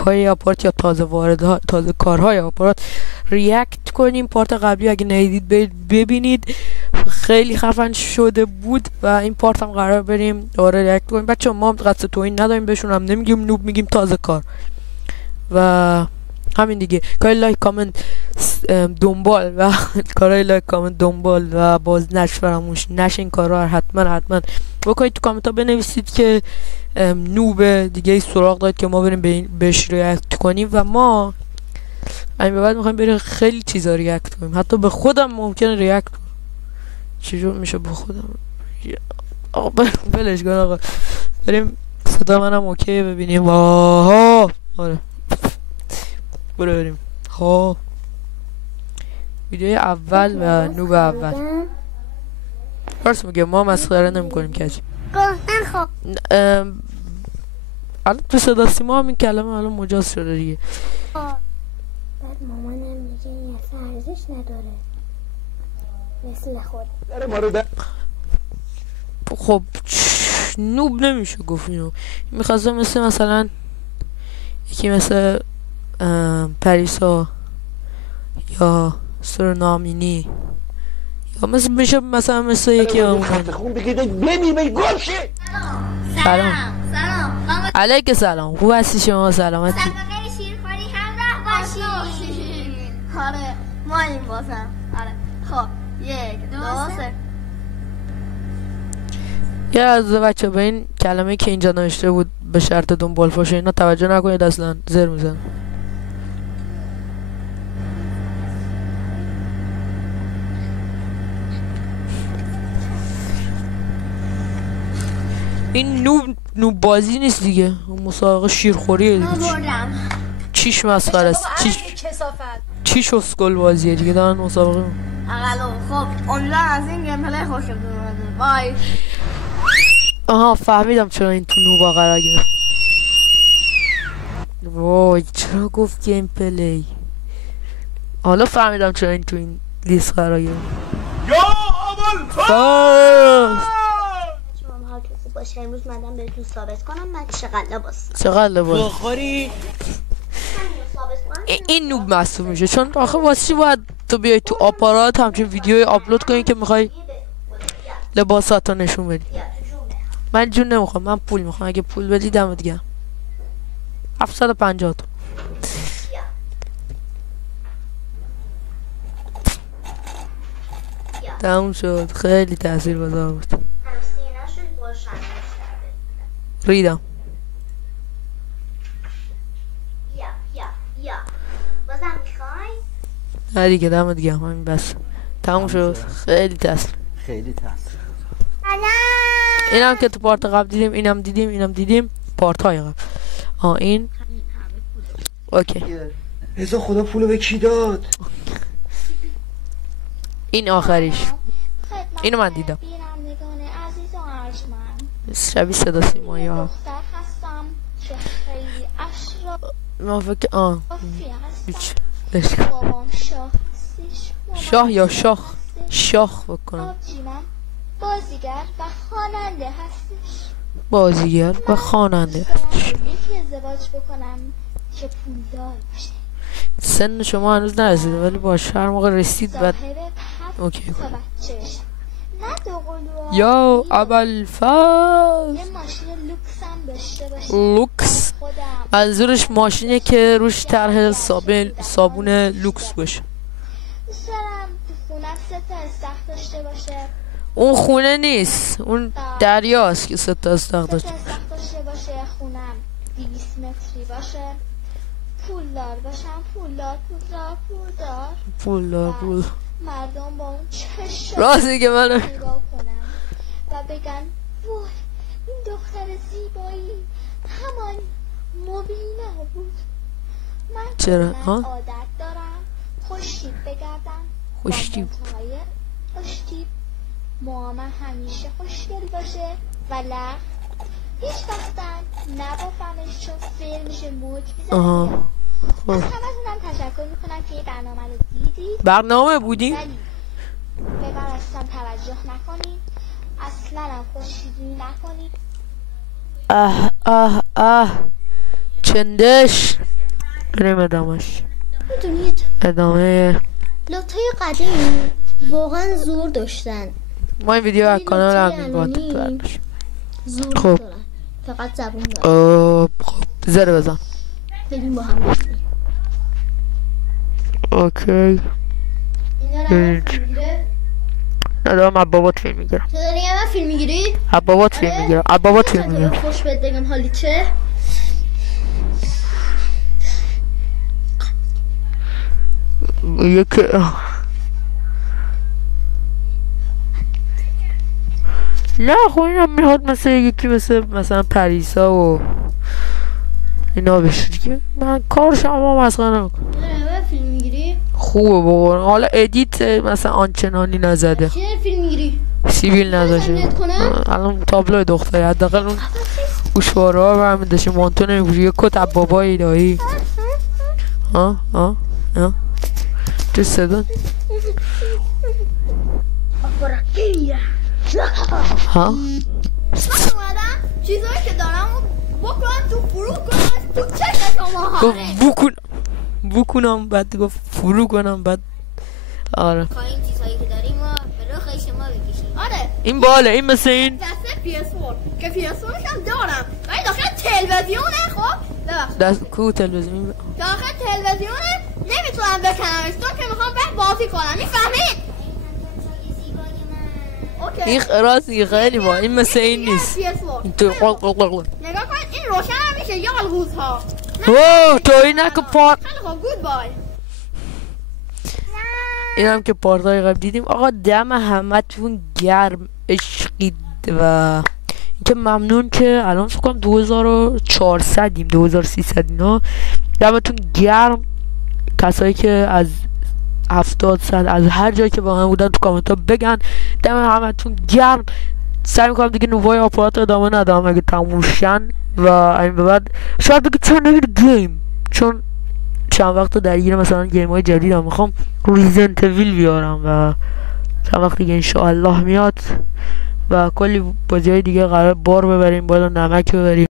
های آپارات یا تازه وارد تازه کارهای آپارات ریاکت کنیم. پارت قبلی اگه ندیدید ببینید، خیلی خفن شده بود و این پارت هم قرار بریم دوباره ریاکت کنیم. بچه ما قصد توهین نداریم بهشون، هم نمیگیم نوب، میگیم تازه کار و همین دیگه. کار لایک کامنت دنبال و کارهای لایک کامنت دنبال و باز فراموش نشین. کارها حتما بکنید. تو کامنت ها بنویسید که نوب دیگه سراغ داد که ما بریم بهش ریاکت کنیم و ما این به بعد میخوایم بریم خیلی چیزا ریاکت کنیم. حتی به خودم ممکنه ریاکت کنم. چجور میشه به خودم؟ آقا بلش کن آقا، بریم. صدا منم اوکی ببینیم. آها آره برو بریم. ها ویدیو اول و نوب اول راست میگه، ما مسخره نمی کنیم کچی. خب الان تو صدا سیما هم این کلمه الان مجاز شده دیگه. بعد مامانم میگه این اصلا ارزش نداره مثل خود. خب نوب نمیشه گفت اینو. میخواستم مثلا یکی مثل پریسا یا سرنامینی یا مثل یکی همون سلام علیک سلام. خوب هستی شما؟ سلامتی؟ سبقه شیرخوری همراه باشید. آره ما این باسم. آره خب 1 2 3. یه از بچه به این کلمه که اینجا نوشته بود به شرط دنبال فاشه اینا توجه نکنید، اصلا زر میزن. این نوب بازی نیست دیگه، مسابقه شیرخوریه دیگه. چیش مسخره است. چیش اسکل بازیه دیگه، دارن مسابقه. خب امیدوارم از این گیم پلی خوشتون اومده. بای. آها فهمیدم چرا این تو نوبا قرار گرفت. وای چرا گفت گیم پلی؟ حالا فهمیدم چرا این تو این لیست قرار گرفت. یا اول باشه امروز مدام بهتون ثابت کنم من چقدر لباس بخوری. این نوب محسوب میشه، چون آخه واسه چی باید تو بیای تو آپارات همچین ویدیوی آپلود کنی که میخوای لباساتو نشون بدی؟ من جون نمیخوام، من پول میخوام. اگه پول بدی دمت دیگه 750 تا. تموم شد. خیلی تاثیرگذار بود. ریدم. بازم میخوای؟ نه دیگه دمت دیگه همین بس. تموم شد. خیلی تاثیر. اینم که تو پارت قبل دیدیم، اینم دیدیم پارت های قبل. این اوکی. رضا خدا پولو به کی داد؟ این آخریش. اینو من دیدم. شبیه صدا سیمایی ها. ما فکر شاه یا شاخ بکنم. بازیگر و خواننده هستش. بازیگر و خواننده هستش. یکی ازدواج بکنم که پولدار باشه. سن شما هنوز نرسیده ولی باشه هر موقع رسید بعد اوکی کن. یا اول فاز یه ماشین لوکس هم داشته باشه. لوکس منظورش ماشینه که روش طرح صابون لوکس باشه. دوست دارم تو خونم 3 تا استخر داشته باشه. اون خونه نیست، اون دریاست که 3 تا استخر داشته باشه. خونم 200 متری باشه. پولدار باشم. پولدار مردم با اون چشم راستی که من نگاه کنم و بگن وای این دختر زیبایی همان مبینا بود. من چرا؟ عادت دارم خوشتیپ بگردم. خوشتیپ موام همیشه خوشگل باشه و لخ هیچ وقتن نبافمش چون فیل میشه موج میزنه. از همتونم تشکر میکنم که این برنامه رو دیدید. برنامه بودیم؟ ولی به من اصلا توجه نکنید، اصلا هم خوشیدی نکنید. چندش بریم ادامهش. میدونید ادامه لوتای قدیم واقعا زور داشتن. ما این ویدیو از کانال امین باید برداشت. زور خب. دارن فقط زبون دارن. خب زره بزن. بریم با هم بزنیم. اوکی این داره فیلم میگیره. ندارم از بابات فیلم میگیرم. تو داری من فیلم میگیری؟ از بابات فیلم میگیرم. از بابات فیلم میگیرم. خوش بهت بگم حالی چه؟ یک نه خب اینم میاد مثل یکی مثلا پریسا و اینا بشه دیگه. من کار شما مسخره نکنم. من فیلم میگیری؟ خوبه بابا. حالا ادیت مثلا آنچنانی نزده. چی فیلم میگیری؟ سیبیل نداشته. الان تابلو دختری حداقل اون گوشواره ها برمی داشته. مانتو نمیگوشی یه کت از بابایی دایی. ها تو صدا ها من اومدم چیزایی که دارم بکنم تو فرو کنم تو چشم شما. گفت بکنم بعد گفت فرو کنم بعد آره این چیزهایی که داریم و به رخ شما بکشیم. آره این باله. این مثل این دسته PS4 که PS4 هم دارم ولی داخل تلویزیونه. خب دست کو تلویزیون داخل تلویزیونه نمیتونم بکنمش تو که میخوام بعد بازی کنم. میفهمید؟ این راستی خیلی با این مثل این نیست. تو نگاه کن این روشن هم میشه یا الگوزها. واو تو این نکن پارت. خیلی خوب گود بای. این هم که پارتای قبل دیدیم. آقا دم همه تون گرم عشقید و اینکه ممنون که الان فکر کنم 2400 2300 اینا. دمتون گرم کسایی که از 70 100 از هر جایی که با هم بودن تو کامنت ها بگن. دم همتون گرم. سعی میکنم دیگه نوای آپارات ادامه ندام اگه تموشن و این به بعد شاید بگید چون نگید گیم چون چند وقت درگیر مثلا گیم های جدید هم میخوام ریزنت ویل بیارم و چند وقت دیگه انشاءالله میاد و کلی بازی های دیگه قرار بار ببریم باید نمک ببریم.